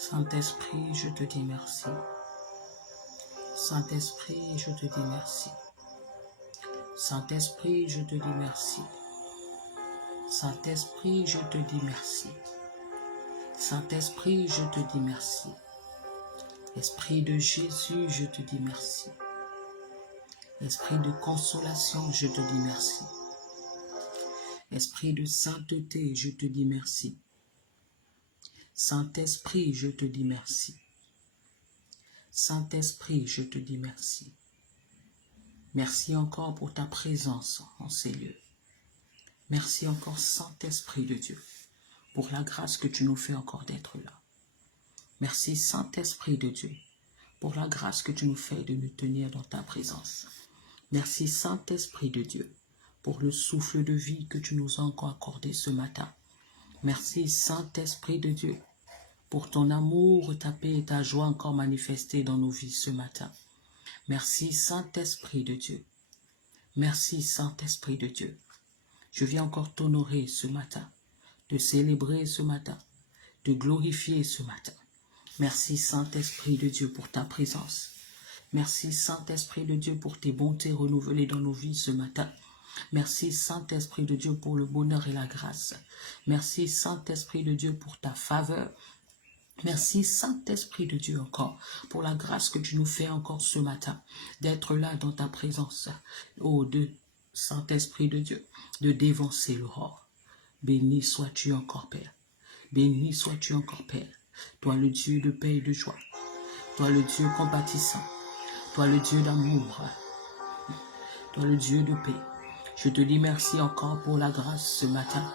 Saint-Esprit, je te dis merci. Saint-Esprit, je te dis merci. Saint-Esprit, je te dis merci. Saint-Esprit, je te dis merci. Saint-Esprit, je te dis merci. Esprit de Jésus, je te dis merci. Esprit de consolation, je te dis merci. Esprit de sainteté, je te dis merci. Saint-Esprit, je te dis merci. Saint-Esprit, je te dis merci. Merci encore pour ta présence en ces lieux. Merci encore, Saint-Esprit de Dieu, pour la grâce que tu nous fais encore d'être là. Merci, Saint-Esprit de Dieu, pour la grâce que tu nous fais de nous tenir dans ta présence. Merci, Saint-Esprit de Dieu, pour le souffle de vie que tu nous as encore accordé ce matin. Merci, Saint-Esprit de Dieu, pour ton amour, ta paix et ta joie encore manifestées dans nos vies ce matin. Merci, Saint-Esprit de Dieu. Merci, Saint-Esprit de Dieu. Je viens encore t'honorer ce matin, te célébrer ce matin, te glorifier ce matin. Merci, Saint-Esprit de Dieu, pour ta présence. Merci, Saint-Esprit de Dieu, pour tes bontés renouvelées dans nos vies ce matin. Merci, Saint-Esprit de Dieu, pour le bonheur et la grâce. Merci, Saint-Esprit de Dieu, pour ta faveur. Merci, Saint-Esprit de Dieu, encore, pour la grâce que tu nous fais encore ce matin, d'être là dans ta présence. Oh, Saint-Esprit de Dieu, de dévancer l'aurore. Béni sois-tu encore, Père. Béni sois-tu encore, Père. Toi, le Dieu de paix et de joie. Toi, le Dieu compatissant. Toi, le Dieu d'amour. Toi, le Dieu de paix. Je te dis merci encore pour la grâce ce matin.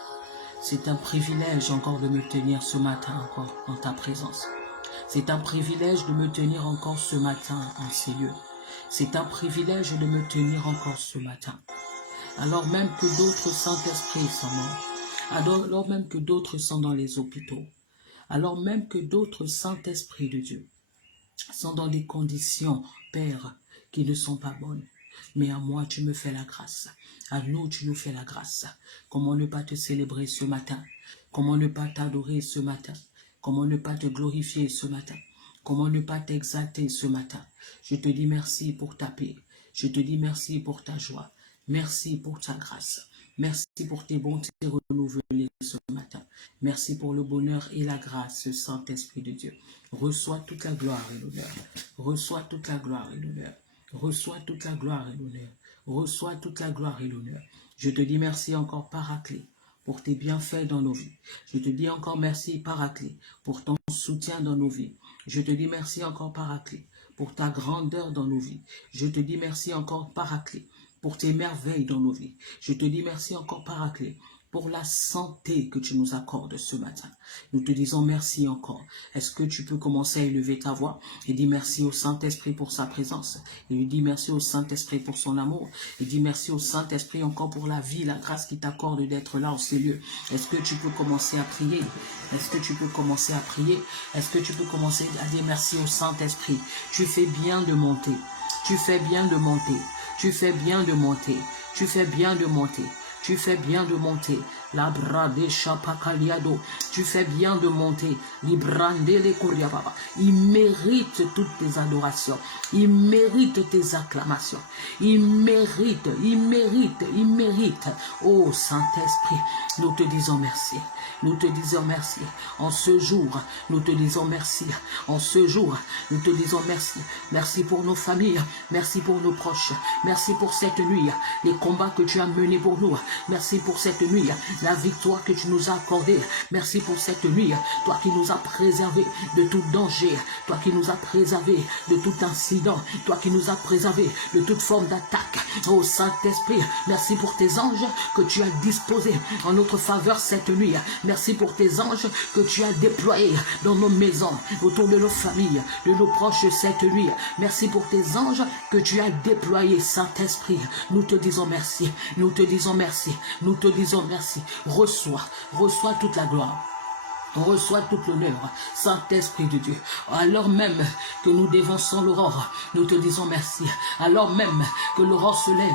C'est un privilège encore de me tenir ce matin encore dans ta présence. C'est un privilège de me tenir encore ce matin en ces lieux. C'est un privilège de me tenir encore ce matin. Alors même que d'autres Saint-Esprit sont morts, alors même que d'autres sont dans les hôpitaux, alors même que d'autres Saint-Esprit de Dieu sont dans des conditions, Père, qui ne sont pas bonnes. Mais à moi, tu me fais la grâce. À nous, tu nous fais la grâce. Comment ne pas te célébrer ce matin? Comment ne pas t'adorer ce matin? Comment ne pas te glorifier ce matin? Comment ne pas t'exalter ce matin? Je te dis merci pour ta paix. Je te dis merci pour ta joie. Merci pour ta grâce. Merci pour tes bontés renouvelées ce matin. Merci pour le bonheur et la grâce, Saint-Esprit de Dieu. Reçois toute la gloire et l'honneur. Reçois toute la gloire et l'honneur. Reçois toute la gloire et l'honneur. Reçois toute la gloire et l'honneur. Je te dis merci encore, Paraclet, pour tes bienfaits dans nos vies. Je te dis encore merci, Paraclet, pour ton soutien dans nos vies. Je te dis merci encore, Paraclet, pour ta grandeur dans nos vies. Je te dis merci encore, Paraclet, pour tes merveilles dans nos vies. Je te dis merci encore, Paraclet, pour la santé que tu nous accordes ce matin. Nous te disons merci encore. Est-ce que tu peux commencer à élever ta voix et dire merci au Saint-Esprit pour sa présence, et lui dire merci au Saint-Esprit pour son amour, et dire merci au Saint-Esprit encore pour la vie, la grâce qui t'accorde d'être là en ces lieux. Est-ce que tu peux commencer à prier? Est-ce que tu peux commencer à prier? Est-ce que tu peux commencer à dire merci au Saint-Esprit? Tu fais bien de monter. Tu fais bien de monter. Tu fais bien de monter. Tu fais bien de monter. Tu fais bien de monter. La brade chapakaliado. Tu fais bien de monter. Librande les kuriababa. Il mérite toutes tes adorations. Il mérite tes acclamations. Il mérite, il mérite, il mérite. Oh Saint-Esprit, nous te disons merci. Nous te disons merci. En ce jour, nous te disons merci. En ce jour, nous te disons merci. Merci pour nos familles. Merci pour nos proches. Merci pour cette nuit. Les combats que tu as menés pour nous. Merci pour cette nuit. La victoire que tu nous as accordée. Merci pour cette nuit. Toi qui nous as préservés de tout danger. Toi qui nous as préservés de tout incident. Toi qui nous as préservés de toute forme d'attaque. Oh Saint-Esprit, merci pour tes anges que tu as disposés en notre faveur cette nuit. Merci pour tes anges que tu as déployés dans nos maisons, autour de nos familles, de nos proches cette nuit. Merci pour tes anges que tu as déployés, Saint-Esprit. Nous te disons merci. Nous te disons merci. Nous te disons merci. Reçois toute la gloire. Reçois toute l'honneur, Saint-Esprit de Dieu. Alors même que nous dévançons l'aurore, nous te disons merci. Alors même que l'aurore se lève,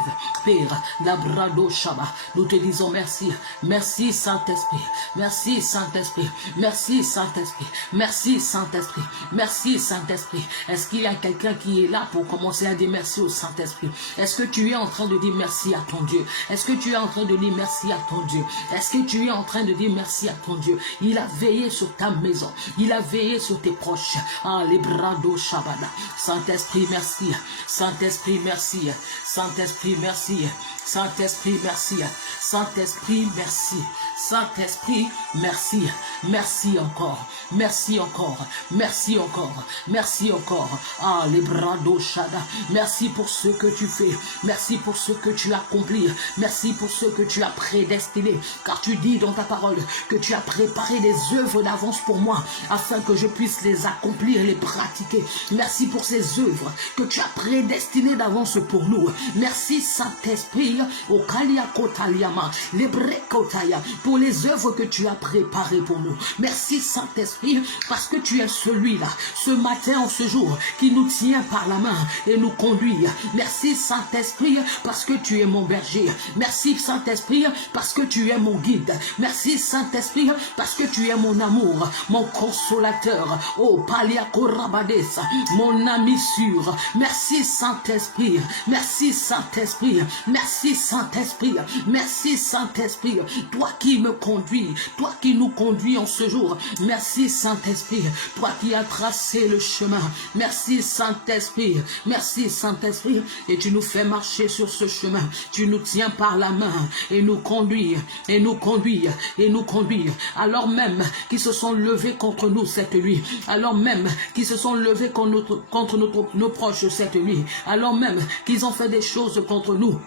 Père, Labrado Shaba, nous te disons merci. Merci Saint-Esprit, merci Saint-Esprit, merci Saint-Esprit, merci Saint-Esprit, merci Saint-Esprit. Est-ce qu'il y a quelqu'un qui est là pour commencer à dire merci au Saint-Esprit? Est-ce que tu es en train de dire merci à ton Dieu? Est-ce que tu es en train de dire merci à ton Dieu? Est-ce que tu es en train de dire merci à ton Dieu? Il a veillé sur ta maison. Il a veillé sur tes proches. Ah, les brado Shabada. Saint-Esprit, merci. Saint-Esprit, merci. Saint-Esprit, merci. Saint-Esprit, merci. Saint-Esprit, merci. Saint-Esprit, merci. Merci encore. Merci encore. Merci encore. Merci encore. Ah, les brado Shada. Merci pour ce que tu fais. Merci pour ce que tu accomplis. Merci pour ce que tu as prédestiné. Car tu dis dans ta parole que tu as préparé des œuvres d'avance pour moi, afin que je puisse les accomplir, les pratiquer. Merci pour ces œuvres que tu as prédestinées d'avance pour nous. Merci Saint-Esprit, au Kalia Kotaliama, les Brekotaya, pour les œuvres que tu as préparées pour nous. Merci Saint-Esprit, parce que tu es celui-là, ce matin, en ce jour, qui nous tient par la main et nous conduit. Merci Saint-Esprit, parce que tu es mon berger. Merci Saint-Esprit, parce que tu es mon guide. Merci Saint-Esprit, parce que tu es mon amour, mon consolateur. Oh, Paliakorabadesa, mon ami sûr. Merci Saint-Esprit, merci Saint-Esprit, merci Saint-Esprit, merci Saint-Esprit. Toi qui me conduis, toi qui nous conduis en ce jour. Merci Saint-Esprit, toi qui as tracé le chemin. Merci Saint-Esprit, merci Saint-Esprit. Et tu nous fais marcher sur ce chemin. Tu nous tiens par la main et nous conduis, et nous conduis, et nous conduis. Alors même qu'ils se sont levés contre nous cette nuit, alors même qu'ils se sont levés contre nos proches cette nuit, alors même qu'ils ont fait des choses contre nous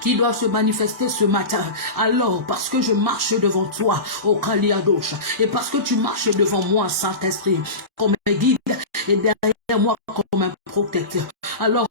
qui doivent se manifester ce matin. Alors, parce que je marche devant toi, au Kaliadosh, et parce que tu marches devant moi, Saint-Esprit, comme un guide, et derrière moi comme un protecteur, alors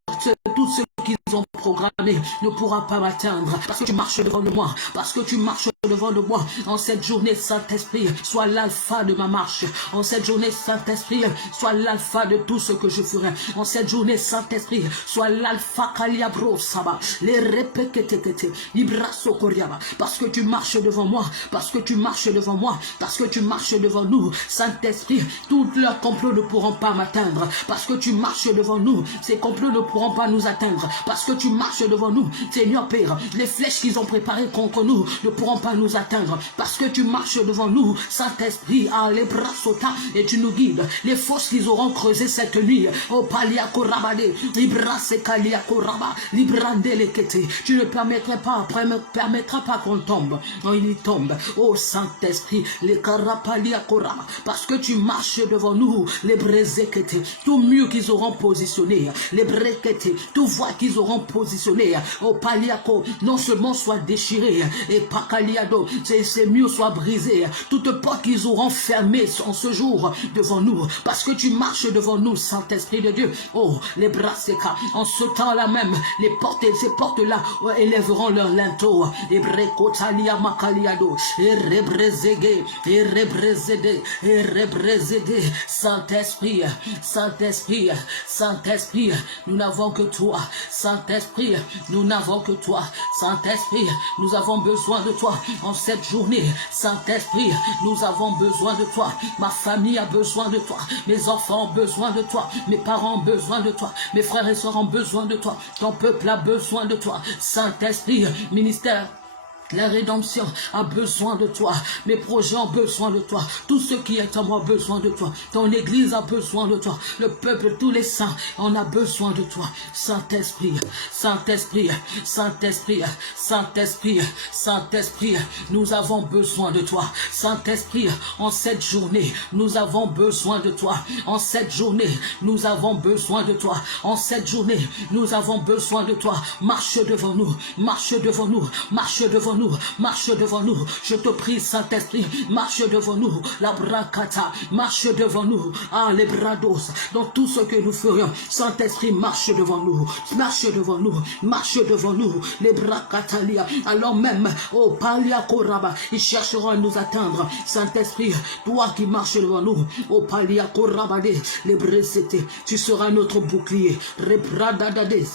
tout ce qu'ils ont programmé ne pourra pas m'atteindre, parce que tu marches devant moi, parce que tu marches devant moi. En cette journée, Saint-Esprit, sois l'alpha de ma marche. En cette journée, Saint-Esprit, sois l'alpha de tout ce que je ferai. En cette journée, Saint-Esprit, sois l'alpha Kaliabro Saba, les répététété, Ibraso Koriaba, parce que tu marches devant moi, parce que tu marches devant moi, parce que tu marches devant nous, Saint-Esprit, tous leurs complots ne pourront pas m'atteindre, parce que tu marches devant nous, ces complots ne pourront pas nous atteindre, parce que tu marches devant nous, Seigneur Père, les flèches qu'ils ont préparées contre nous ne pourront pas nous atteindre, parce que tu marches devant nous, Saint-Esprit, à les bras sautant, et tu nous guides, les fosses qu'ils auront creusées cette nuit, au Paliakorabade, Ibrase Kaliakoraba, Librande Lekete, tu ne permettras pas qu'on tombe, il tombe, oh Saint-Esprit, les Karapaliakoraba, parce que tu marches devant nous, les Brezekete, tout mur qu'ils auront positionné, les Brekete, tout voie qu'ils auront positionné, au Paliako, non seulement soit déchiré, et Pakaliado, ces murs soient brisés, toutes portes qu'ils auront fermées en ce jour devant nous, parce que tu marches devant nous, Saint-Esprit de Dieu, oh, les Braseka, en ce temps-là même, les portes, ces portes-là, élèveront leur linteau, et Brekotalia Makaliado, et Rebrezege, et Rebrezede, et Rebrezede, Saint-Esprit, Saint-Esprit, Saint-Esprit, nous n'avons que toi, Saint-Esprit, nous n'avons que toi, Saint-Esprit, nous avons besoin de toi en cette journée, Saint-Esprit, nous avons besoin de toi, ma famille a besoin de toi, mes enfants ont besoin de toi, mes parents ont besoin de toi, mes frères et sœurs ont besoin de toi, ton peuple a besoin de toi, Saint-Esprit, ministère, la rédemption a besoin de toi. Mes projets ont besoin de toi. Tout ce qui est en moi a besoin de toi. Ton église a besoin de toi. Le peuple, tous les saints, on a besoin de toi. Saint-Esprit, Saint-Esprit, Saint-Esprit, Saint-Esprit, Saint-Esprit, nous avons besoin de toi. Saint-Esprit, en cette journée, nous avons besoin de toi. En cette journée, nous avons besoin de toi. En cette journée, nous avons besoin de toi. Marche devant nous, marche devant nous, marche devant nous. nous, marche devant nous. Je te prie, Saint-Esprit, marche devant nous. La bracata, marche devant nous. Ah, les brados, dans tout ce que nous ferions. Saint-Esprit, marche devant nous, marche devant nous, marche devant nous. Les bracatalia, alors même, oh, palia koraba, ils chercheront à nous atteindre. Saint-Esprit, toi qui marches devant nous, oh, palia korabade, les brécétés, tu seras notre bouclier. Repradadades,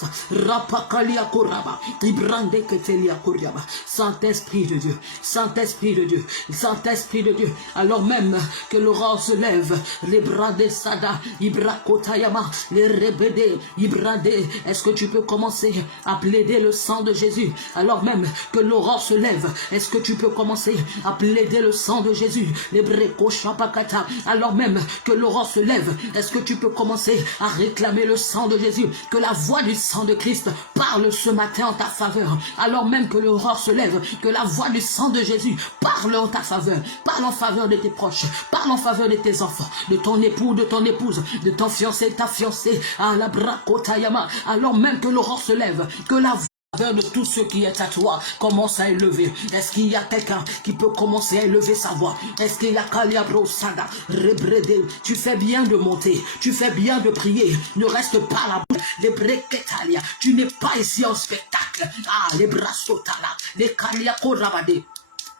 rapakalia koraba, ibrande ketelia koriaba. Saint-Esprit de Dieu, Saint-Esprit de Dieu, Saint-Esprit de Dieu, alors même que l'aurore se lève, les bras des sada, ibrakotayama, les rébédés, ibradé, est-ce que tu peux commencer à plaider le sang de Jésus, alors même que l'aurore se lève, est-ce que tu peux commencer à plaider le sang de Jésus, les brekoshapakata, alors même que l'aurore se lève, est-ce que tu peux commencer à réclamer le sang de Jésus, que la voix du sang de Christ parle ce matin en ta faveur, alors même que l'aurore se lève, que la voix du sang de Jésus parle en ta faveur, parle en faveur de tes proches, parle en faveur de tes enfants, de ton époux, de ton épouse, de ton fiancé, ta fiancée, à la brakotayama, alors même que l'aurore se lève, que la voix de tout ce qui est à toi commence à élever. Est-ce qu'il y a quelqu'un qui peut commencer à élever sa voix? Est-ce qu'il y a Kaliabro Sada, Rebredé? Tu fais bien de monter, tu fais bien de prier, ne reste pas là. Les Breketalia, tu n'es pas ici en spectacle. Ah, les Brasotala, les Kaliako Rabade.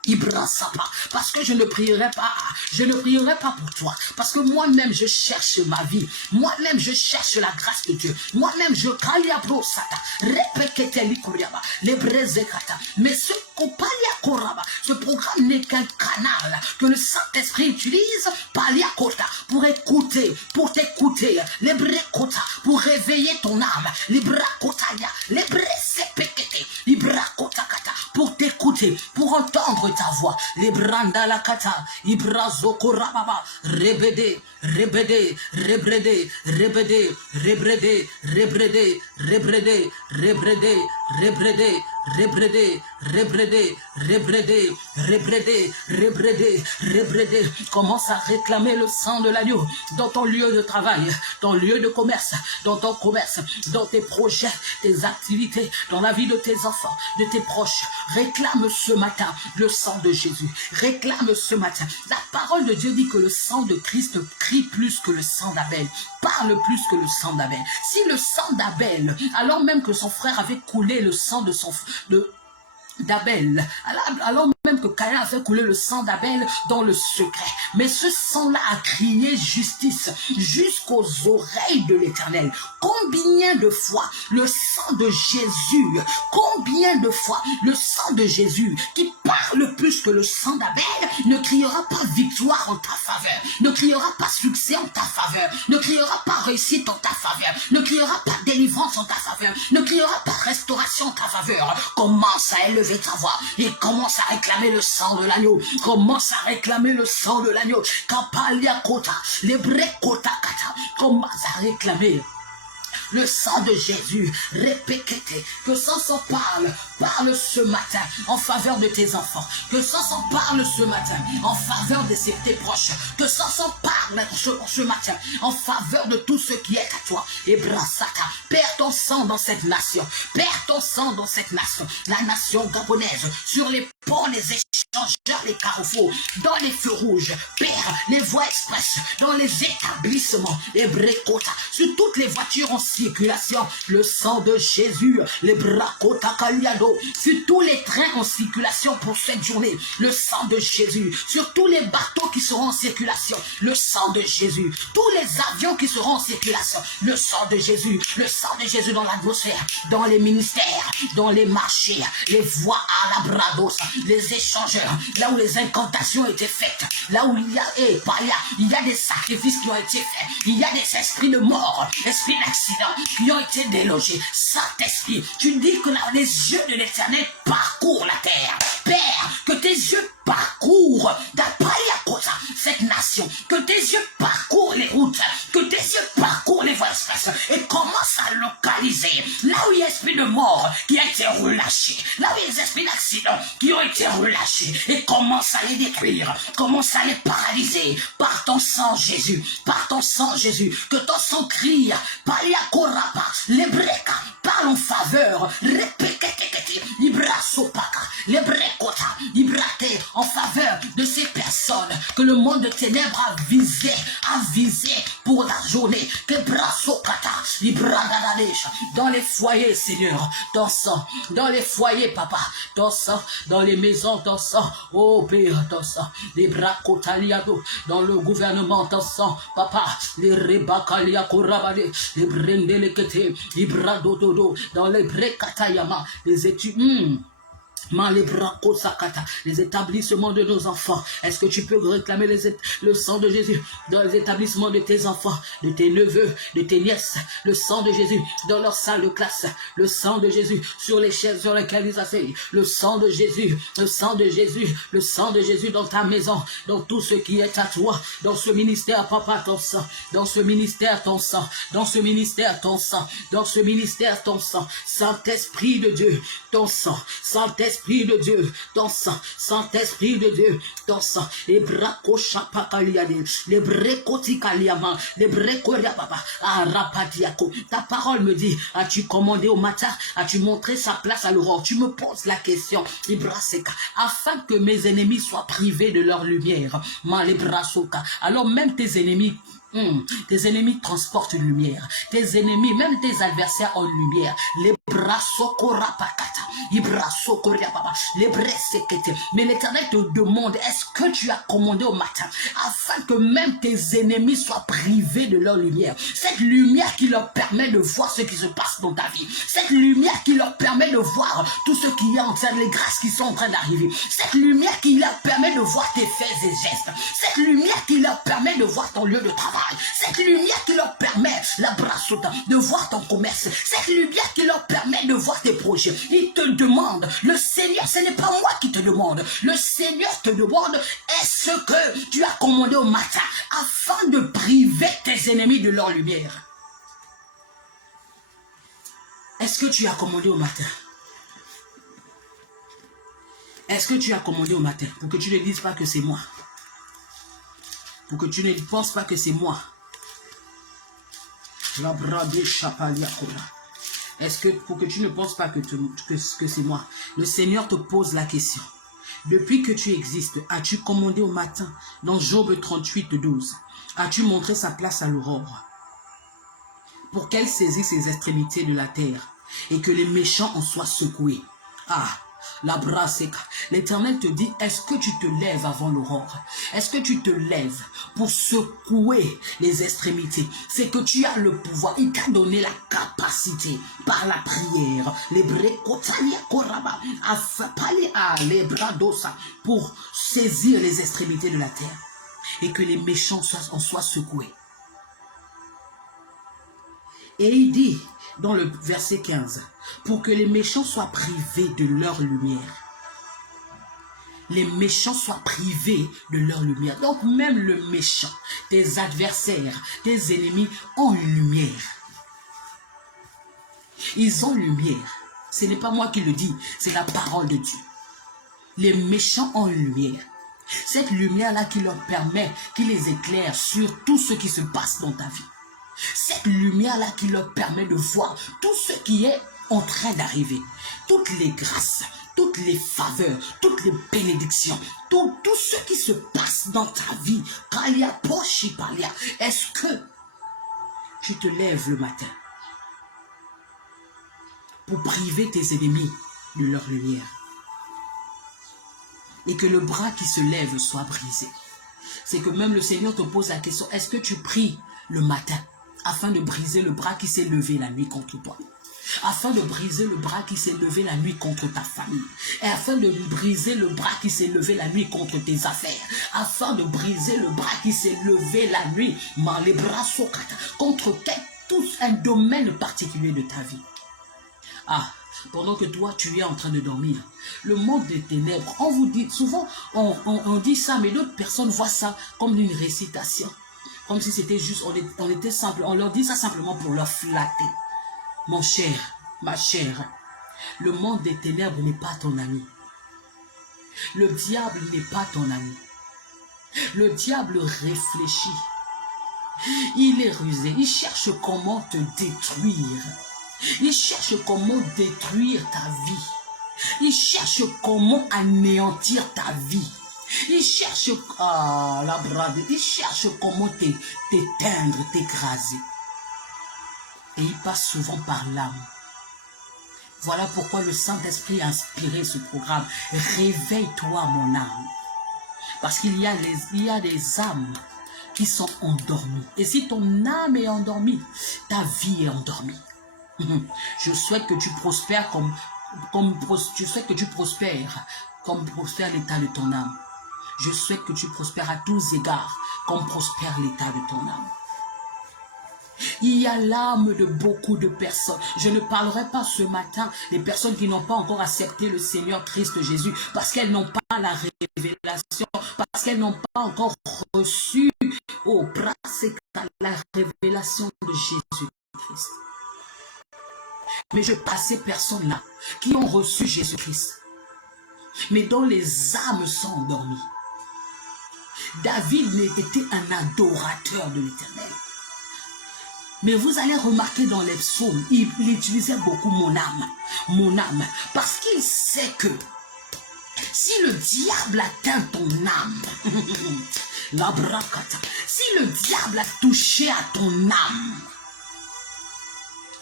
Ibrasapa, parce que je ne prierai pas pour toi, parce que moi-même je cherche ma vie, moi-même je cherche la grâce de Dieu, moi-même je kaliabro sata, repeketeli kuriaba, les brezekata, mais ce programme n'est qu'un canal que le Saint-Esprit utilise pour écouter, pour t'écouter, les brekota, pour réveiller ton âme, les brakotaya, les bresepekete, les brakotakata, pour t'écouter, pour entendre ta voix, les brandalakata, ibrazokorababa, rebede, rebede, rebede, rebede, rebede, rebede, rebede, rebede, rebede, rebede, rebede, rebede, rebede, rebede, rebede. Commence à réclamer le sang de l'agneau dans ton lieu de travail, ton lieu de commerce, dans ton commerce, dans tes projets, tes activités, dans la vie de tes enfants, de tes proches. Réclame ce matin le sang de Jésus. Réclame ce matin. La parole de Dieu dit que le sang de Christ crie plus que le sang d'Abel, parle plus que le sang d'Abel. Si le sang d'Abel, alors même que son frère avait coulé le sang d'Abel, alors même que Caïn a fait couler le sang d'Abel dans le secret. Mais ce sang-là a crié justice jusqu'aux oreilles de l'Éternel. Combien de fois le sang de Jésus, combien de fois le sang de Jésus qui parle plus que le sang d'Abel ne criera pas victoire en ta faveur, ne criera pas succès en ta faveur, ne criera pas réussite en ta faveur, ne criera pas délivrance en ta faveur, ne criera pas restauration en ta faveur. Commence à élever ta voix et commence à réclamer le sang de l'agneau. Commence à réclamer le sang de l'agneau. Kapalia kota, les brekota kata. Commence à réclamer le sang de Jésus, répétez, que Samson parle ce matin en faveur de tes enfants, que Samson parle ce matin en faveur de tes proches, que Samson parle ce matin en faveur de tout ce qui est à toi. Et Brasata, perds ton sang dans cette nation, perds ton sang dans cette nation, la nation gabonaise, sur les ponts, les échangeurs, les carrefours, dans les feux rouges, perds les voies express, dans les établissements, les brekota, sur toutes les voitures en circulation, le sang de Jésus, les brakota kaliado, sur tous les trains en circulation pour cette journée, le sang de Jésus, sur tous les bateaux qui seront en circulation, le sang de Jésus, tous les avions qui seront en circulation, le sang de Jésus dans l'atmosphère, dans les ministères, dans les marchés, les voies à la brados, les échangeurs, là où les incantations ont été faites, là où il y a des sacrifices qui ont été faits, il y a des esprits de mort, esprits d'accident qui ont été délogés. Saint-Esprit, tu dis que les yeux de l'Éternel parcourent la terre. Père, que tes yeux parcourent cette nation, que tes yeux parcourent les routes, que tes yeux parcourent les voies express et commence à localiser là où il y a esprit de mort qui a été relâché, là où il y a des esprits d'accident qui ont été relâchés. et commence à les détruire, commence à les paralyser par ton sang, Jésus, par ton sang, Jésus, que ton sang crie, palia korapa, les breka, parle en faveur, répétez, librasopaka, les brekota, librate, en faveur de ces personnes que le monde de ténèbres a visé pour la journée, que brasokata, libradadadesha, dans les foyers, Seigneur, ton sang, dans les foyers, Papa, ton sang, dans les maisons, ton sang, oh Père, ton sang, les bracotaliado, dans le gouvernement, ton sang, Papa, les rebakalia korabade, les brendelekete, les bradododo, dans les brekatayama, les études, les établissements de nos enfants. Est-ce que tu peux réclamer le sang de Jésus dans les établissements de tes enfants, de tes neveux, de tes nièces, le sang de Jésus dans leur salle de classe, le sang de Jésus sur les chaises sur lesquelles ils s'asseyent, le sang de Jésus, le sang de Jésus, le sang de Jésus dans ta maison, dans tout ce qui est à toi, dans ce ministère, Papa, ton sang, dans ce ministère, ton sang, dans ce ministère, ton sang, dans ce ministère, ton sang, Saint-Esprit de Dieu, ton sang, Saint-Esprit de Dieu, ton sang, Saint-Esprit de Dieu, ton sang, les bracochapakaliade, les brekotikaliama, les brekoriapapa, arapatiako. Ta parole me dit, as-tu commandé au matin, as-tu montré sa place à l'aurore? Tu me poses la question, Ibraseka, afin que mes ennemis soient privés de leur lumière. Alors même tes ennemis transportent une lumière. Tes ennemis, même tes adversaires ont une lumière. Les bras sokorapakata, les bras sokoriapapa, les bras sekete. Mais l'Éternel te demande, est-ce que tu as commandé au matin afin que même tes ennemis soient privés de leur lumière? Cette lumière qui leur permet de voir ce qui se passe dans ta vie. Cette lumière qui leur permet de voir tout ce qui est en train, les grâces qui sont en train d'arriver. Cette lumière qui leur permet de voir tes faits et gestes. Cette lumière qui leur permet de voir ton lieu de travail. Cette lumière qui leur permet, la brassota, de voir ton commerce. Cette lumière qui leur permet de voir tes projets. Il te demande, le Seigneur, ce n'est pas moi qui te demande. Le Seigneur te demande, est-ce que tu as commandé au matin afin de priver tes ennemis de leur lumière? Est-ce que tu as commandé au matin? Est-ce que tu as commandé au matin pour que tu ne dises pas que c'est moi? Pour que tu ne penses pas que c'est moi. Est-ce que pour que tu ne penses pas que c'est moi? Le Seigneur te pose la question. Depuis que tu existes, as-tu commandé au matin dans Job 38:12? As-tu montré sa place à l'aurore pour qu'elle saisisse les extrémités de la terre et que les méchants en soient secoués? Ah, la brasseka. L'Éternel te dit, est-ce que tu te lèves avant l'aurore? Est-ce que tu te lèves pour secouer les extrémités? C'est que tu as le pouvoir. Il t'a donné la capacité par la prière. Les brekotalia koraba, les bradosa, pour saisir les extrémités de la terre et que les méchants en soient secoués. Et il dit dans le verset 15, pour que les méchants soient privés de leur lumière. Les méchants soient privés de leur lumière. Donc même le méchant, tes adversaires, tes ennemis ont une lumière. Ils ont lumière. Ce n'est pas moi qui le dis, c'est la parole de Dieu. Les méchants ont une lumière. Cette lumière-là qui leur permet, qui les éclaire sur tout ce qui se passe dans ta vie. Cette lumière-là qui leur permet de voir tout ce qui est en train d'arriver. Toutes les grâces, toutes les faveurs, toutes les bénédictions, tout ce qui se passe dans ta vie. Est-ce que tu te lèves le matin pour priver tes ennemis de leur lumière? Et que le bras qui se lève soit brisé. C'est que même le Seigneur te pose la question, est-ce que tu pries le matin afin de briser le bras qui s'est levé la nuit contre toi? Afin de briser le bras qui s'est levé la nuit contre ta famille. Et afin de briser le bras qui s'est levé la nuit contre tes affaires. Afin de briser le bras qui s'est levé la nuit, les bras contre tout un domaine particulier de ta vie. Ah, pendant que toi tu es en train de dormir, le monde des ténèbres, on vous dit, souvent on dit ça, mais d'autres personnes voient ça comme une récitation. Comme si c'était juste, on était simple, on leur dit ça simplement pour leur flatter. Mon cher, ma chère, le monde des ténèbres n'est pas ton ami. Le diable n'est pas ton ami. Le diable réfléchit. Il est rusé. Il cherche comment te détruire. Il cherche comment détruire ta vie. Il cherche comment anéantir ta vie. Il cherche il cherche comment t'éteindre, t'écraser. Et il passe souvent par l'âme. Voilà pourquoi le Saint-Esprit a inspiré ce programme. Réveille-toi, mon âme. Parce qu'il y a des âmes qui sont endormies. Et si ton âme est endormie, ta vie est endormie. Je souhaite que tu prospères comme prospère l'état de ton âme. Je souhaite que tu prospères à tous égards, comme prospère l'état de ton âme. Il y a l'âme de beaucoup de personnes. Je ne parlerai pas ce matin des personnes qui n'ont pas encore accepté le Seigneur Christ Jésus, parce qu'elles n'ont pas la révélation, parce qu'elles n'ont pas encore reçu la révélation de Jésus-Christ. Mais je passe ces personnes-là qui ont reçu Jésus-Christ, mais dont les âmes sont endormies. David était un adorateur de l'Éternel. Mais vous allez remarquer dans les psaumes, il utilisait beaucoup mon âme, parce qu'il sait que si le diable atteint ton âme, la bracata, si le diable a touché à ton âme,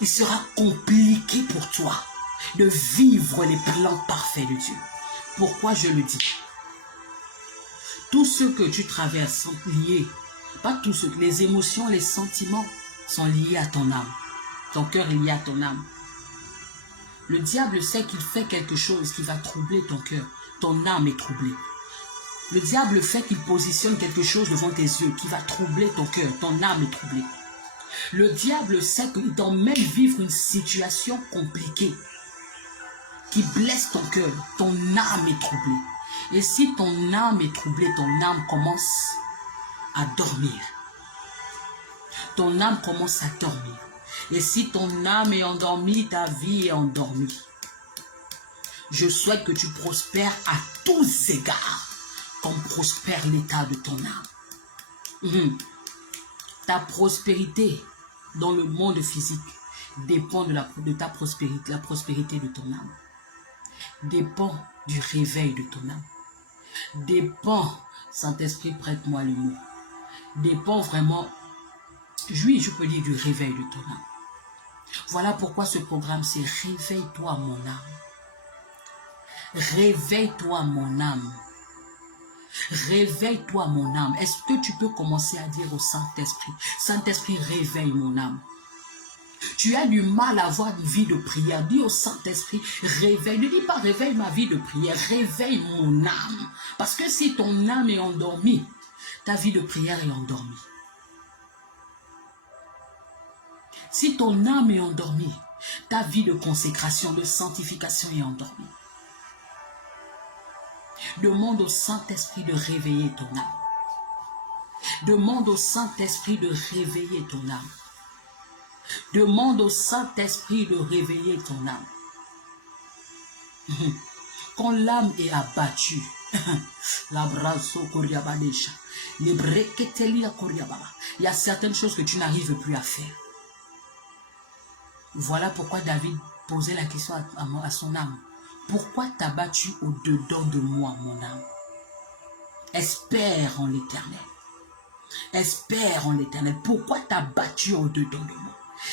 il sera compliqué pour toi de vivre les plans parfaits de Dieu. Pourquoi je le dis? Tout ce que tu traverses sont liés, pas tout ce, les émotions, les sentiments sont liés à ton âme. Ton cœur est lié à ton âme. Le diable sait qu'il fait quelque chose qui va troubler ton cœur. Ton âme est troublée. Le diable fait qu'il positionne quelque chose devant tes yeux qui va troubler ton cœur. Ton âme est troublée. Le diable sait qu'il t'emmène vivre une situation compliquée qui blesse ton cœur. Ton âme est troublée. Et si ton âme est troublée, ton âme commence à dormir. Ton âme commence à dormir. Et si ton âme est endormie, ta vie est endormie. Je souhaite que tu prospères à tous égards, comme prospère l'état de ton âme. Ta prospérité dans le monde physique dépend de ta prospérité, la prospérité de ton âme. Dépend du réveil de ton âme. Dépend, Saint-Esprit, prête-moi le mot. Dépend vraiment, oui, je peux dire du réveil de ton âme. Voilà pourquoi ce programme, c'est réveille-toi mon âme. Réveille-toi mon âme. Réveille-toi mon âme. Est-ce que tu peux commencer à dire au Saint-Esprit, Saint-Esprit, réveille mon âme. Tu as du mal à avoir une vie de prière. Dis au Saint-Esprit, réveille. Ne dis pas réveille ma vie de prière, réveille mon âme. Parce que si ton âme est endormie, ta vie de prière est endormie. Si ton âme est endormie, ta vie de consécration, de sanctification est endormie. Demande au Saint-Esprit de réveiller ton âme. Demande au Saint-Esprit de réveiller ton âme. Demande au Saint-Esprit de réveiller ton âme. Quand l'âme est abattue, il y a certaines choses que tu n'arrives plus à faire. Voilà pourquoi David posait la question à son âme. Pourquoi t'as battu au-dedans de moi, mon âme? Espère en l'Éternel. Espère en l'Éternel. Pourquoi t'as battu au-dedans de moi?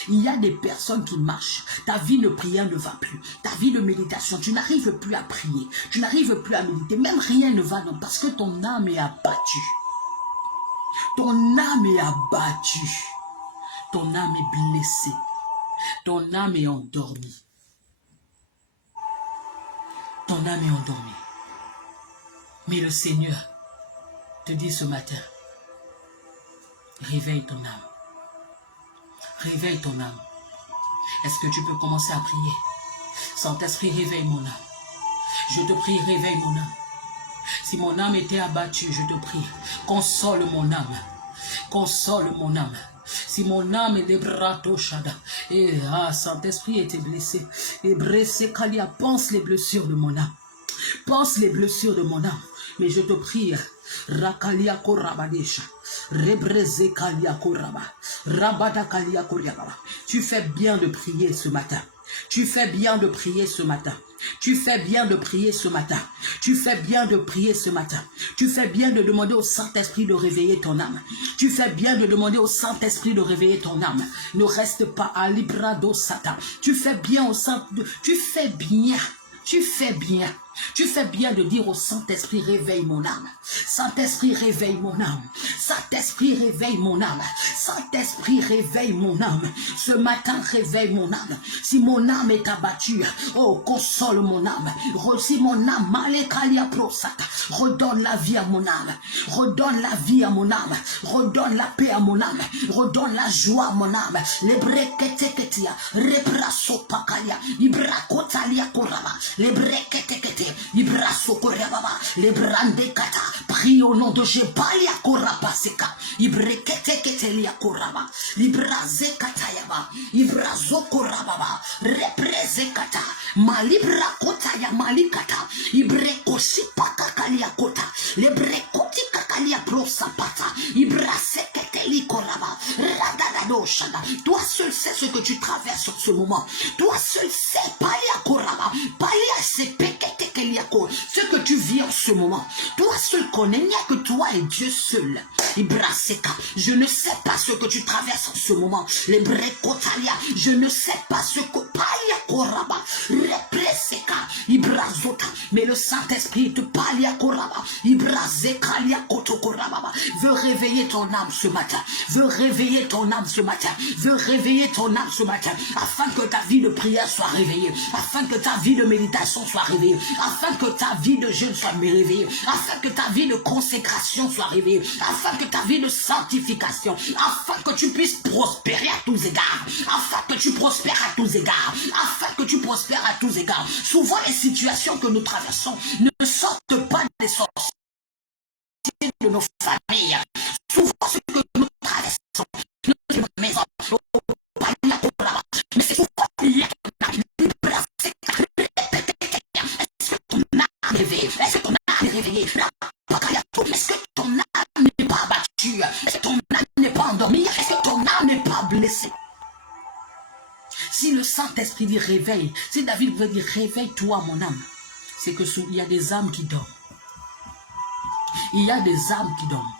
Il y a des personnes qui marchent. Ta vie de prière ne va plus. Ta vie de méditation, tu n'arrives plus à prier. Tu n'arrives plus à méditer. Même rien ne va, non, parce que ton âme est abattue. Ton âme est abattue. Ton âme est blessée. Ton âme est endormie. Ton âme est endormie. Mais le Seigneur te dit ce matin, réveille ton âme. Réveille ton âme. Est-ce que tu peux commencer à prier? Saint-Esprit, réveille mon âme. Je te prie, réveille mon âme. Si mon âme était abattue, je te prie, console mon âme. Console mon âme. Si mon âme est débrato shada, et Saint-Esprit était blessé, et blessé, Kalia, pense les blessures de mon âme. Pense les blessures de mon âme. Mais je te prie, Rakalia Korabadesha, Rebreze Kalia Koraba, Rabada Kalia Koryababa. Tu fais bien de prier ce matin. Tu fais bien de prier ce matin. Tu fais bien de prier ce matin. Tu fais bien de prier ce matin. Tu fais bien de demander au Saint-Esprit de réveiller ton âme. Tu fais bien de demander au Saint-Esprit de réveiller ton âme. Ne reste pas à Librado Satan. Tu fais bien au Saint... Tu fais bien. Tu fais bien. Tu fais bien de dire au Saint-Esprit, réveille mon âme. Saint-Esprit, réveille mon âme. Saint-Esprit, réveille mon âme. Saint-Esprit, réveille mon âme. Ce matin, réveille mon âme. Si mon âme est abattue, oh, console mon âme. Si mon âme, malekalia prosata, redonne la vie à mon âme. Redonne la vie à mon âme. Redonne la paix à mon âme. Redonne la joie à mon âme. Les breketeketia, rebraso pakalia, ibrakotalia koraba, les breketekete. Ibraso Koryababa, les brande kata, prie au nom de Jebalia Korabaseka, Ibrekete Ketelia Koraba, Ibraze Katayaba, Ibrazo Korababa, Repreze Kata, Malibra Kotaya Malikata, Ibrekosi Pakakalia Kota, les Brekoti Kakalia Prosapata, Ibrase Keteli Koraba, Radadado Shada. Toi seul sais ce que tu traverses en ce moment. Toi seul sais, Palia Koraba, Palia Sepekete. Ce que tu vis en ce moment, toi seul connais, il n'y a que toi et Dieu seul. Ibraseka, je ne sais pas ce que tu traverses en ce moment. Les brekotalia, je ne sais pas ce que palia koraba, represeka, ibrazota, mais le Saint-Esprit te palia koraba, ibrazekalia kotokoraba, veut réveiller ton âme ce matin, veut réveiller ton âme ce matin, veut réveiller ton âme ce matin, afin que ta vie de prière soit réveillée, afin que ta vie de méditation soit réveillée, afin que ta vie de jeûne soit réveillée, afin que ta vie de consécration soit réveillée, afin que ta vie de sanctification, afin que tu puisses prospérer à tous égards, afin que tu prospères à tous égards, afin que tu prospères à tous égards. Souvent les situations que nous traversons ne sortent pas des sorciers de nos familles. Souvent ce que nous traversons, notre maison, mais c'est souvent est-ce que ton âme est réveillée? Est-ce que ton âme n'est pas abattue? Est-ce que ton âme n'est pas endormie? Est-ce que ton âme n'est pas blessée? Si le Saint-Esprit dit réveille, si David veut dire réveille-toi mon âme, c'est que il y a des âmes qui dorment. Il y a des âmes qui dorment.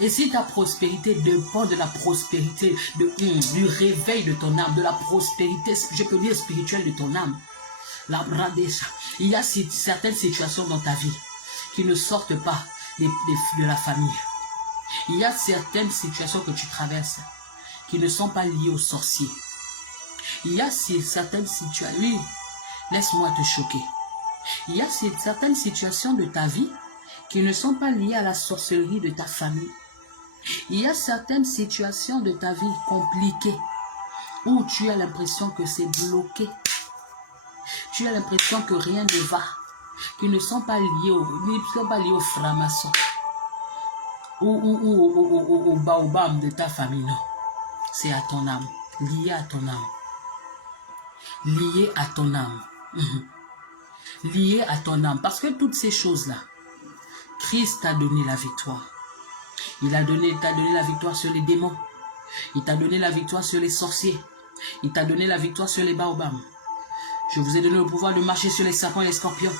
Et si ta prospérité dépend de la prospérité, du réveil de ton âme, de la prospérité, je peux dire spirituelle de ton âme, il y a certaines situations dans ta vie qui ne sortent pas de la famille. Il y a certaines situations que tu traverses qui ne sont pas liées aux sorciers. Il y a certaines situations, oui, laisse-moi te choquer. Il y a certaines situations de ta vie qui ne sont pas liées à la sorcellerie de ta famille. Il y a certaines situations de ta vie compliquées où tu as l'impression que c'est bloqué. Tu as l'impression que rien ne va, qui ne sont pas liés aux francs-maçons ou au baobab de ta famille, non. C'est à ton âme, lié à ton âme. Lié à ton âme. Lié à ton âme. Parce que toutes ces choses-là, Christ t'a donné la victoire. Il t'a donné la victoire sur les démons. Il t'a donné la victoire sur les sorciers. Il t'a donné la victoire sur les baobabs. Je vous ai donné le pouvoir de marcher sur les serpents et les scorpions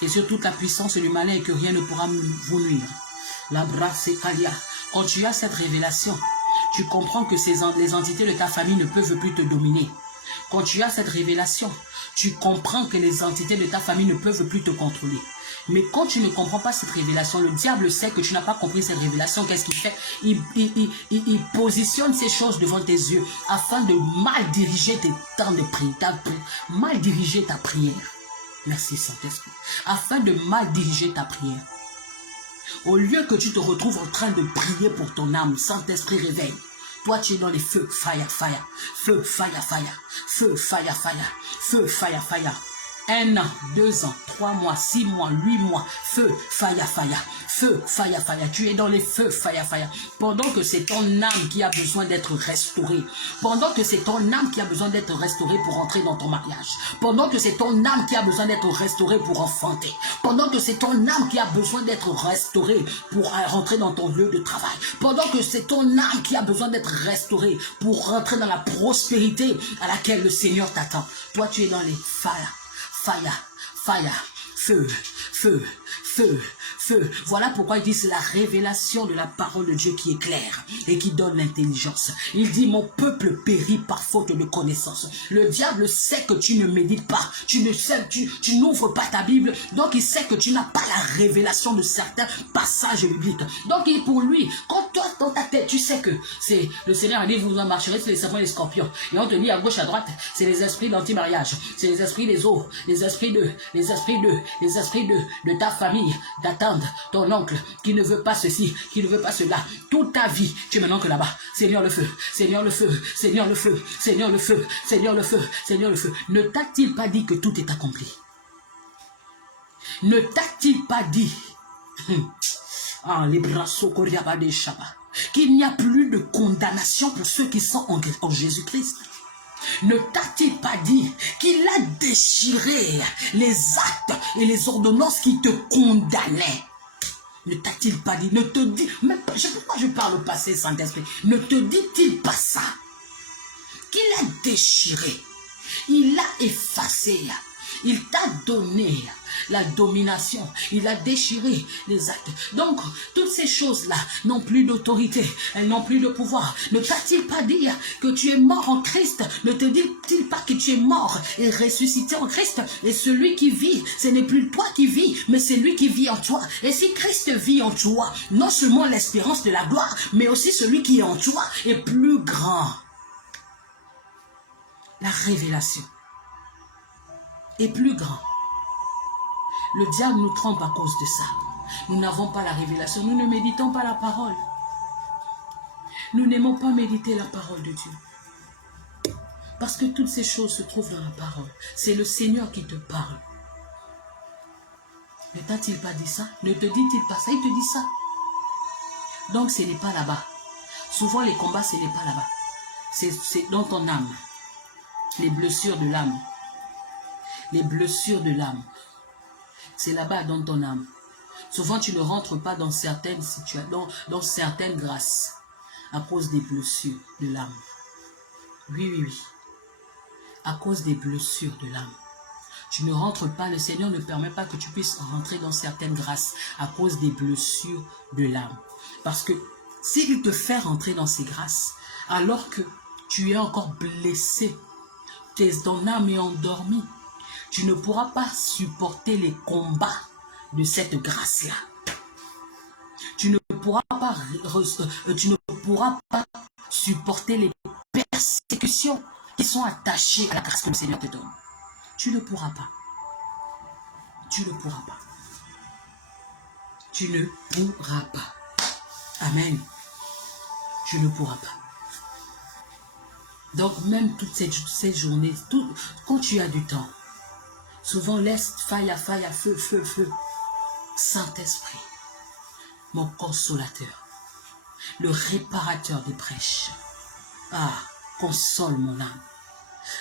et sur toute la puissance du malin et que rien ne pourra vous nuire. La brasse et Kalia. Quand tu as cette révélation, tu comprends que les entités de ta famille ne peuvent plus te dominer. Quand tu as cette révélation, tu comprends que les entités de ta famille ne peuvent plus te contrôler. Mais quand tu ne comprends pas cette révélation, le diable sait que tu n'as pas compris cette révélation. Qu'est-ce qu'il fait? Il positionne ces choses devant tes yeux afin de mal diriger tes temps de prière, mal diriger ta prière. Merci Saint-Esprit. Afin de mal diriger ta prière. Au lieu que tu te retrouves en train de prier pour ton âme, Saint-Esprit réveille. Toi, tu es dans les feux, fire, fire, feu, fire, fire, feu, fire, fire, feu, fire, fire. 1 an, 2 ans, 3 mois, 6 mois, 8 mois, feu, faya, faya, feu, faya, faya. Tu es dans les feux, faya, faya. Pendant que c'est ton âme qui a besoin d'être restaurée. Pendant que c'est ton âme qui a besoin d'être restaurée pour entrer dans ton mariage. Pendant que c'est ton âme qui a besoin d'être restaurée pour enfanter. Pendant que c'est ton âme qui a besoin d'être restaurée pour rentrer dans ton lieu de travail. Pendant que c'est ton âme qui a besoin d'être restaurée pour rentrer dans la prospérité à laquelle le Seigneur t'attend. Toi, tu es dans les faya, faya, faya, feu, feu, feu, feu. Voilà pourquoi il dit c'est la révélation de la parole de Dieu qui est claire et qui donne l'intelligence. Il dit mon peuple périt par faute de connaissance. Le diable sait que tu ne médites pas, tu n'ouvres pas ta Bible, donc il sait que tu n'as pas la révélation de certains passages bibliques. Donc pour lui, quand toi dans ta tête tu sais que c'est le Seigneur a dit vous en marcherez sur les serpents et les scorpions, et on te dit à gauche à droite c'est les esprits d'anti-mariage, c'est les esprits des eaux, les esprits de ta famille, d'attendre ton oncle qui ne veut pas ceci, qui ne veut pas cela. Toute ta vie, tu es maintenant que là-bas. Seigneur le feu, Seigneur le feu, Seigneur le feu, Seigneur le feu, Seigneur le feu, Seigneur le feu. Ne t'a-t-il pas dit que tout est accompli? Ne t'a-t-il pas dit les bras qu'il n'y a plus de condamnation pour ceux qui sont en Jésus-Christ? Ne t'a-t-il pas dit qu'il a déchiré les actes et les ordonnances qui te condamnaient? Ne t'a-t-il pas dit? Ne te dit, même pas, pourquoi je parle au passé, Saint-Esprit? Ne te dit-il pas ça? Qu'il a déchiré, il a effacé, il t'a donné la domination, il a déchiré les actes. Donc, toutes ces choses-là n'ont plus d'autorité, elles n'ont plus de pouvoir. Ne t'a-t-il pas dit que tu es mort en Christ? Ne te dit-il pas que tu es mort et ressuscité en Christ? Et celui qui vit, ce n'est plus toi qui vis, mais c'est lui qui vit en toi. Et si Christ vit en toi, non seulement l'espérance de la gloire, mais aussi celui qui est en toi est plus grand. La révélation est plus grand. Le diable nous trompe à cause de ça. Nous n'avons pas la révélation. Nous ne méditons pas la parole. Nous n'aimons pas méditer la parole de Dieu. Parce que toutes ces choses se trouvent dans la parole. C'est le Seigneur qui te parle. Ne t'a-t-il pas dit ça? Ne te dit-il pas ça? Il te dit ça. Donc ce n'est pas là-bas. Souvent les combats, ce n'est pas là-bas. C'est dans ton âme. Les blessures de l'âme. Les blessures de l'âme. C'est là-bas dans ton âme. Souvent, tu ne rentres pas dans certaines situations, dans certaines grâces, à cause des blessures de l'âme. Oui. À cause des blessures de l'âme. Tu ne rentres pas, le Seigneur ne permet pas que tu puisses rentrer dans certaines grâces à cause des blessures de l'âme. Parce que s'il te fait rentrer dans ces grâces, alors que tu es encore blessé, ton âme est endormie, tu ne pourras pas supporter les combats de cette grâce-là. Tu ne pourras pas supporter les persécutions qui sont attachées à la grâce que le Seigneur te donne. Tu ne pourras pas. Tu ne pourras pas. Tu ne pourras pas. Amen. Tu ne pourras pas. Donc même toute cette journée, quand tu as du temps, souvent laisse faya, feu, feu, feu. Saint-Esprit, mon consolateur, le réparateur des brèches. Console mon âme,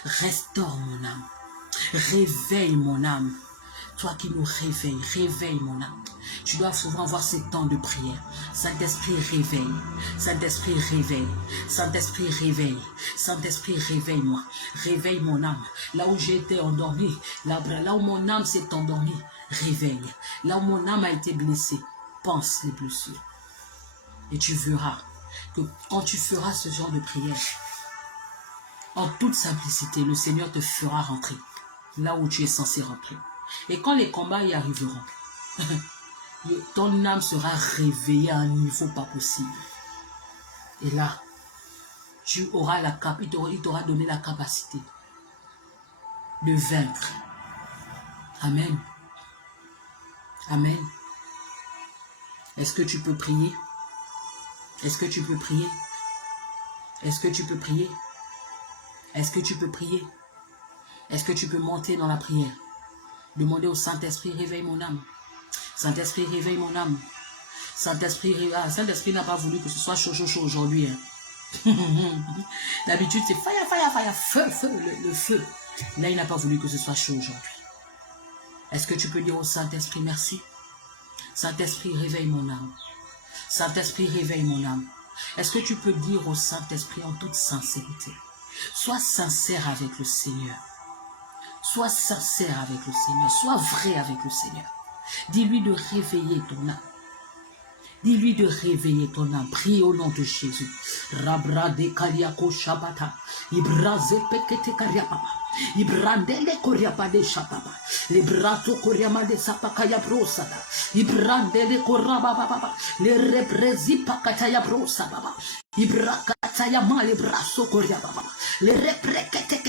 restaure mon âme, réveille mon âme. Toi qui nous réveilles, réveille mon âme. Tu dois souvent avoir ces temps de prière. Saint-Esprit réveille, Saint-Esprit réveille, Saint-Esprit réveille, Saint-Esprit réveille-moi, réveille mon âme. Là où j'ai été endormi, là où mon âme s'est endormie, réveille. Là où mon âme a été blessée, pense les blessures. Et tu verras que quand tu feras ce genre de prière, en toute simplicité, le Seigneur te fera rentrer là où tu es censé rentrer. Et quand les combats y arriveront, ton âme sera réveillée à un niveau pas possible. Et là, tu auras il t'aura donné la capacité de vaincre. Amen. Amen. Est-ce que tu peux prier? Est-ce que tu peux prier? Est-ce que tu peux prier? Est-ce que tu peux prier? Est-ce que tu peux monter dans la prière? Demandez au Saint-Esprit, réveille mon âme. Saint-Esprit, réveille mon âme. Saint-Esprit, Saint-Esprit n'a pas voulu que ce soit chaud aujourd'hui. Hein. D'habitude, c'est feu, le feu. Là, il n'a pas voulu que ce soit chaud aujourd'hui. Est-ce que tu peux dire au Saint-Esprit merci? Saint-Esprit, réveille mon âme. Saint-Esprit, réveille mon âme. Est-ce que tu peux dire au Saint-Esprit en toute sincérité? Sois sincère avec le Seigneur. Sois sincère avec le Seigneur. Sois vrai avec le Seigneur. Dis-lui de réveiller ton âme. Dis-lui de réveiller ton âme. Prie au nom de Jésus. Rabra de Kaliako Shabata. Ibra zepekete Kariapapa. Ibrandele Koriapa de Shababa. Librato Koriama de Sapakaya Brosada. Ibrandele Korababa. Le represi Pakataya Brosababa. Ibrakataya Mali Braso Koriababa. Le reprekete.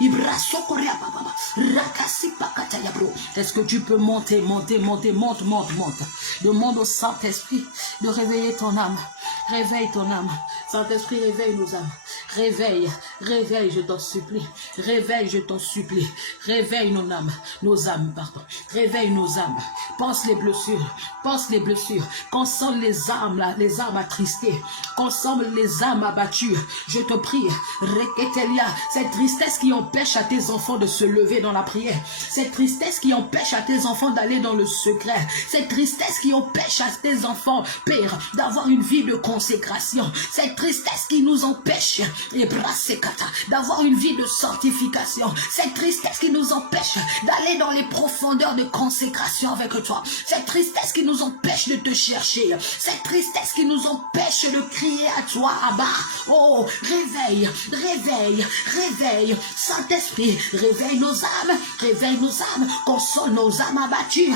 Ibraso Koriababa. Rakasi Pakataya Bro. Est-ce que tu peux monter? Monte. Demande au Saint-Esprit de réveiller ton âme. Réveille ton âme. Saint-Esprit, réveille nos âmes. Réveille, je t'en supplie. Réveille, je t'en supplie. Réveille nos âmes, pardon. Réveille nos âmes. Pense les blessures. Console les âmes attristées. Console les âmes abattues. Je te prie, Reketelia, cette tristesse qui empêche à tes enfants de se lever dans la prière. Cette tristesse qui empêche à tes enfants d'aller dans le secret. Cette tristesse qui empêche à tes enfants, Père, d'avoir une vie de consécration. Cette tristesse qui nous empêche d'avoir une vie de sanctification. Cette tristesse qui nous empêche d'aller dans les profondeurs de consécration avec toi. Cette tristesse qui nous empêche de te chercher. Cette tristesse qui nous empêche de crier à toi, Abba. Oh, réveille. Saint-Esprit, réveille nos âmes. Console nos âmes abattues.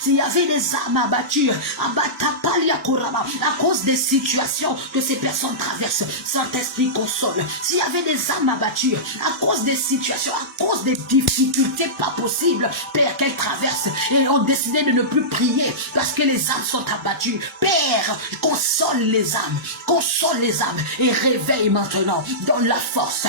S'il y avait des âmes abattues, à cause des situations que ces personnes traversent, Saint-Esprit, console. S'il y avait des âmes abattues à cause des situations, à cause des difficultés pas possibles, Père, qu'elles traversent et ont décidé de ne plus prier parce que les âmes sont abattues, Père, console les âmes et réveille maintenant. Donne la force.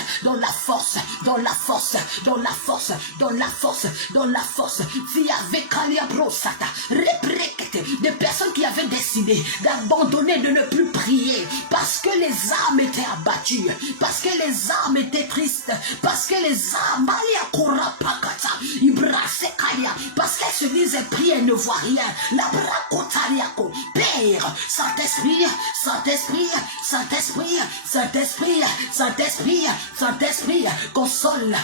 Via Vekalia Brosata, des personnes qui avaient décidé d'abandonner, de ne plus prier parce que les âmes étaient abattues, parce que les âmes étaient tristes, parce que les âmes parce qu'elles se disaient prier ne voit rien. Père, Saint-Esprit, console,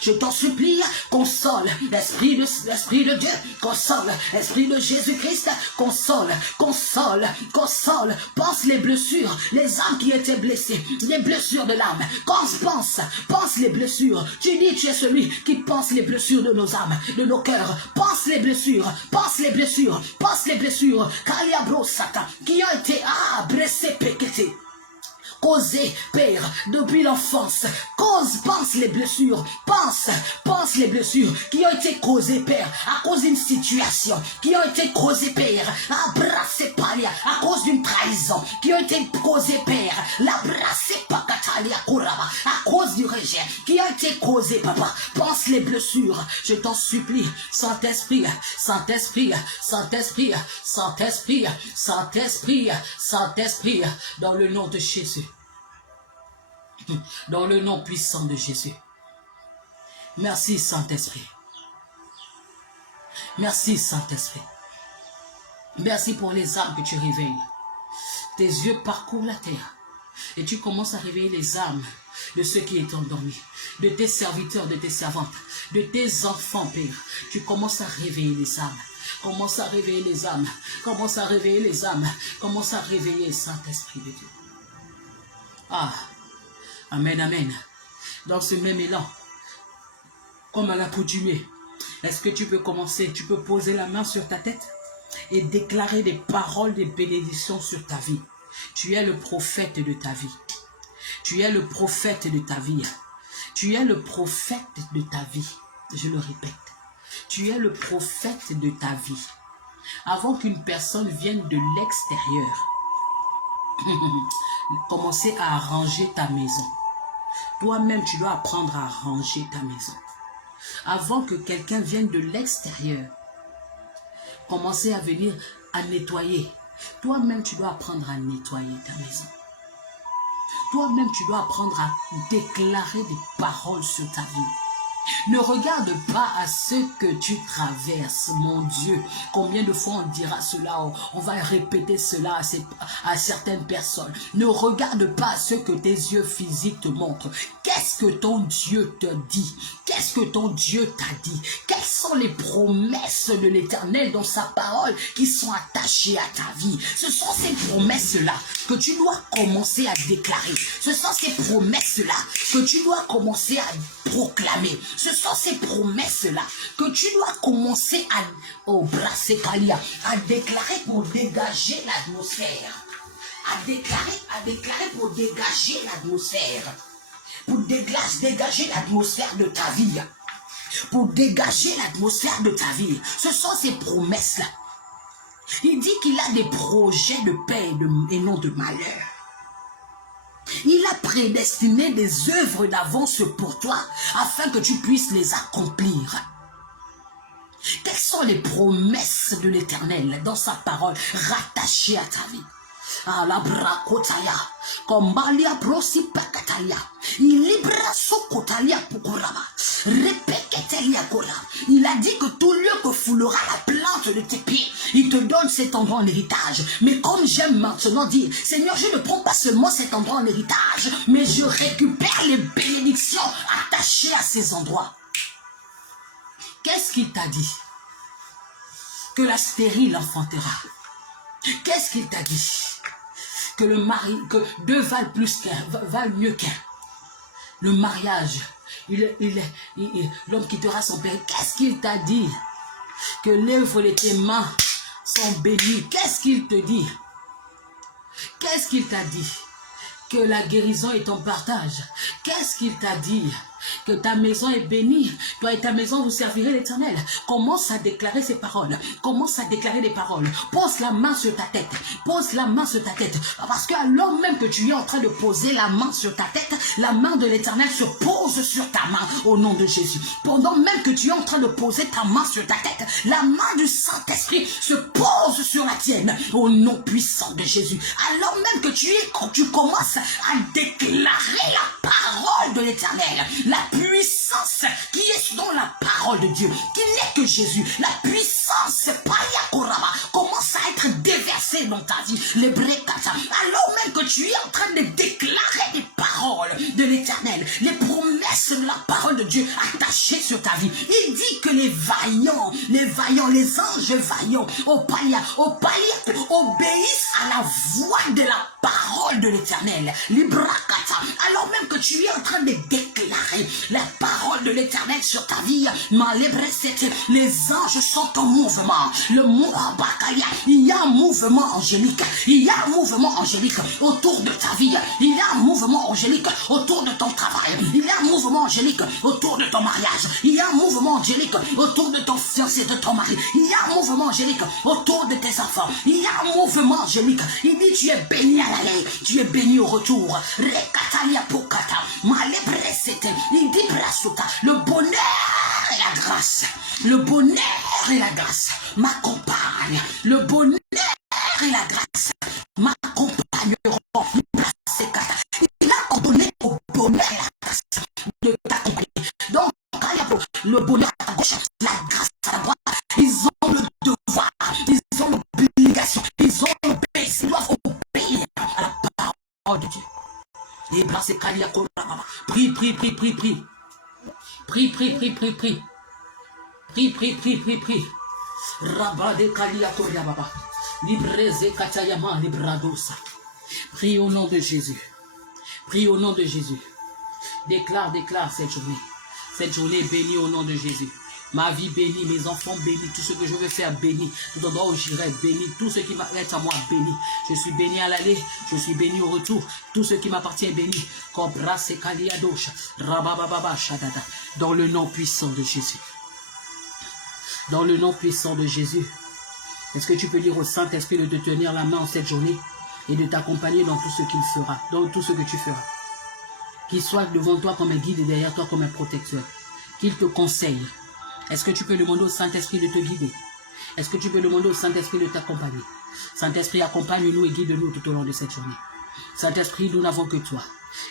je t'en supplie, console, Esprit de Dieu, console, Esprit de Jésus-Christ, console, pense les blessures, les âmes qui étaient blessées, les blessures de l'âme, pense les blessures, tu dis tu es celui qui pense les blessures de nos âmes, de nos cœurs, pense les blessures, Kaliabrosata, qui ont été blessés, péquetés, causé, Père, depuis l'enfance. Pense les blessures. Pense les blessures qui ont été causées, Père, à cause d'une situation, qui ont été causées, Père, à cause d'une trahison, qui ont été causées, Père, à cause du rejet, qui ont été causées, Papa. Pense les blessures. Je t'en supplie, Saint-Esprit, dans le nom de Jésus. Dans le nom puissant de Jésus. Merci Saint-Esprit. Merci Saint-Esprit. Merci pour les âmes que tu réveilles. Tes yeux parcourent la terre et tu commences à réveiller les âmes de ceux qui étaient endormis, de tes serviteurs, de tes servantes, de tes enfants, Père. Tu commences à réveiller les âmes. Commence à réveiller les âmes. Commence à réveiller les âmes. Commence à réveiller Saint-Esprit de Dieu. Amen. Dans ce même élan, comme à l'accoutumée, est-ce que tu peux commencer, tu peux poser la main sur ta tête et déclarer des paroles de bénédiction sur ta vie. Tu es le prophète de ta vie. Tu es le prophète de ta vie. Tu es le prophète de ta vie. Je le répète. Tu es le prophète de ta vie. Avant qu'une personne vienne de l'extérieur, commencez à arranger ta maison. Toi-même, tu dois apprendre à ranger ta maison. Avant que quelqu'un vienne de l'extérieur, commencer à venir à nettoyer. Toi-même, tu dois apprendre à nettoyer ta maison. Toi-même, tu dois apprendre à déclarer des paroles sur ta vie. Ne regarde pas à ce que tu traverses, mon Dieu. Combien de fois on dira cela, on va répéter cela à certaines personnes. Ne regarde pas à ce que tes yeux physiques te montrent. Qu'est-ce que ton Dieu te dit? Qu'est-ce que ton Dieu t'a dit? Quelles sont les promesses de l'Éternel dans sa parole qui sont attachées à ta vie? Ce sont ces promesses-là que tu dois commencer à déclarer. Ce sont ces promesses-là que tu dois commencer à proclamer. Ce sont ces promesses-là que tu dois commencer à déclarer pour dégager l'atmosphère. À déclarer pour dégager l'atmosphère. Pour dégager l'atmosphère de ta vie. Pour dégager l'atmosphère de ta vie. Ce sont ces promesses-là. Il dit qu'il a des projets de paix et non de malheur. Il a prédestiné des œuvres d'avance pour toi afin que tu puisses les accomplir. Quelles sont les promesses de l'Éternel dans sa parole rattachées à ta vie? Alabrakotaya, Kombalia brosi pakataya, Ilibra sokotalia pukuraba, Repeketelia kora. Il a dit que tout lieu que foulera la plante de tes pieds, il te donne cet endroit en héritage. Mais comme j'aime maintenant dire, Seigneur, je ne prends pas seulement cet endroit en héritage, mais je récupère les bénédictions attachées à ces endroits. Qu'est-ce qu'il t'a dit? Que la stérile enfantera. Qu'est-ce qu'il t'a dit? Que le mari, que deux valent mieux qu'un. Le mariage, l'homme quittera son père. Qu'est-ce qu'il t'a dit? Que l'œuvre de tes mains sont bénies. Qu'est-ce qu'il te dit? Qu'est-ce qu'il t'a dit? Que la guérison est ton partage. Qu'est-ce qu'il t'a dit? Que ta maison est bénie. Toi et ta maison, vous servirez l'Éternel. Commence à déclarer ces paroles. Commence à déclarer des paroles. Pose la main sur ta tête. Pose la main sur ta tête. Parce que alors même que tu es en train de poser la main sur ta tête, la main de l'Éternel se pose sur ta main au nom de Jésus. Pendant même que tu es en train de poser ta main sur ta tête, la main du Saint-Esprit se pose sur la tienne au nom puissant de Jésus. Alors même que tu commences à déclarer la parole de l'Éternel, la puissance qui est dans la parole de Dieu, qui n'est que Jésus, la puissance commence à être déversée dans ta vie. Alors même que tu es en train de déclarer les paroles de l'Éternel, les promesses de la parole de Dieu attachées sur ta vie, il dit que les anges vaillants obéissent à la voix de la parole de l'Éternel. Alors même que tu es en train de déclarer la parole de l'Éternel sur ta vie, les anges sont en mouvement. Il y a un mouvement angélique. Il y a un mouvement angélique autour de ta vie. Il y a un mouvement angélique autour de ton travail. Il y a un mouvement angélique autour de ton mariage. Il y a un mouvement angélique autour de ton fiancé, de ton mari. Il y a un mouvement angélique autour de tes enfants. Il y a un mouvement angélique. Il dit tu es béni à l'aller, tu es béni au retour. Il dit le bonheur et la grâce. Le bonheur et la grâce m'accompagnent. Le bonheur et la grâce m'accompagneront. Il a ordonné au bonheur et la grâce de t'accompagner. Donc, le bonheur à ta gauche, la grâce à la droite, ils ont le devoir, ils ont l'obligation, ils doivent obéir à la parole de Dieu. Et prie, prie, prie, prie, prie. Prie, prie, prie, prie, prie. Prie, prie, prie, prie, prie. Rabade Kalia Koryababa. Libreze Katayama Libradosa. Prie au nom de Jésus. Prie au nom de Jésus. Déclare cette journée. Cette journée est bénie au nom de Jésus. Ma vie bénie, mes enfants bénis, tout ce que je veux faire béni, tout endroit où j'irai béni, tout ce qui m'appartient à moi béni. Je suis béni à l'aller, je suis béni au retour, tout ce qui m'appartient est béni. Dans le nom puissant de Jésus. Dans le nom puissant de Jésus. Est-ce que tu peux dire au Saint-Esprit de te tenir la main en cette journée et de t'accompagner dans tout ce qu'il fera, dans tout ce que tu feras? Qu'il soit devant toi comme un guide et derrière toi comme un protecteur. Qu'il te conseille. Est-ce que tu peux demander au Saint-Esprit de te guider? Est-ce que tu peux demander au Saint-Esprit de t'accompagner? Saint-Esprit, accompagne-nous et guide-nous tout au long de cette journée. Saint-Esprit, nous n'avons que toi.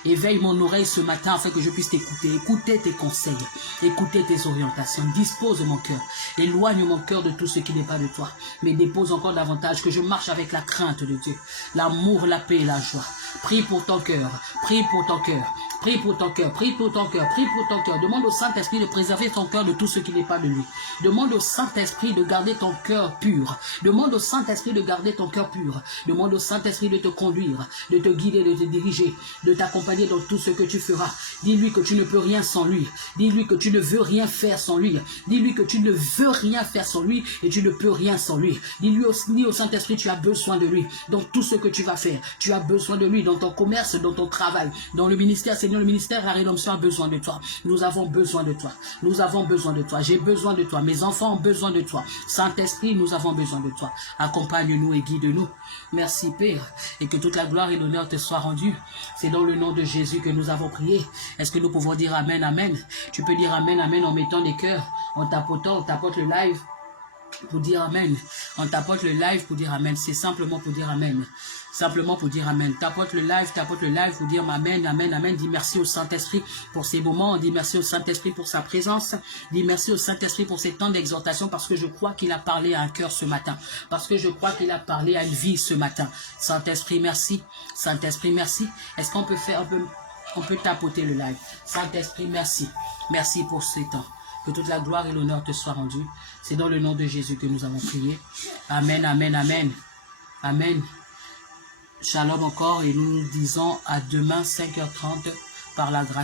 Éveille mon oreille ce matin afin que je puisse t'écouter, écouter tes conseils, écouter tes orientations. Dispose mon cœur, éloigne mon cœur de tout ce qui n'est pas de toi, mais dépose encore davantage, que je marche avec la crainte de Dieu, l'amour, la paix et la joie. Prie pour ton cœur, prie pour ton cœur, prie pour ton cœur, prie pour ton cœur, prie pour ton cœur. Demande au Saint-Esprit de préserver ton cœur de tout ce qui n'est pas de lui. Demande au Saint-Esprit de garder ton cœur pur. Demande au Saint-Esprit de garder ton cœur pur. Demande au Saint-Esprit de te conduire, de te guider, de te diriger, de t'accompagner dans tout ce que tu feras. Dis-lui que tu ne peux rien sans lui. Dis-lui que tu ne veux rien faire sans lui. Dis-lui que tu ne veux rien faire sans lui et tu ne peux rien sans lui. Dis-lui au Saint-Esprit, tu as besoin de lui. Dans tout ce que tu vas faire, tu as besoin de lui. Dans ton commerce, dans ton travail, dans le ministère, Seigneur, le ministère, la rédemption a besoin de toi. Nous avons besoin de toi. Nous avons besoin de toi. J'ai besoin de toi. Mes enfants ont besoin de toi. Saint-Esprit, nous avons besoin de toi. Accompagne-nous et guide-nous. Merci, Père. Et que toute la gloire et l'honneur te soient rendus. C'est dans le nom de Jésus que nous avons prié. Est-ce que nous pouvons dire Amen, Amen? Tu peux dire Amen, Amen en mettant des cœurs, en tapotant, on tapote le live pour dire Amen. On tapote le live pour dire Amen. C'est simplement pour dire Amen. Simplement pour dire Amen. Tapote le live pour dire Amen, Amen, Amen. Dis merci au Saint-Esprit pour ces moments. Dis merci au Saint-Esprit pour sa présence. Dis merci au Saint-Esprit pour ces temps d'exhortation parce que je crois qu'il a parlé à un cœur ce matin. Parce que je crois qu'il a parlé à une vie ce matin. Saint-Esprit, merci. Saint-Esprit, merci. Est-ce qu'on peut faire on peut tapoter le live. Saint-Esprit, merci. Merci pour ces temps. Que toute la gloire et l'honneur te soient rendus. C'est dans le nom de Jésus que nous avons prié. Amen, Amen, Amen. Amen. Shalom encore et nous nous disons à demain 5h30 par la grâce.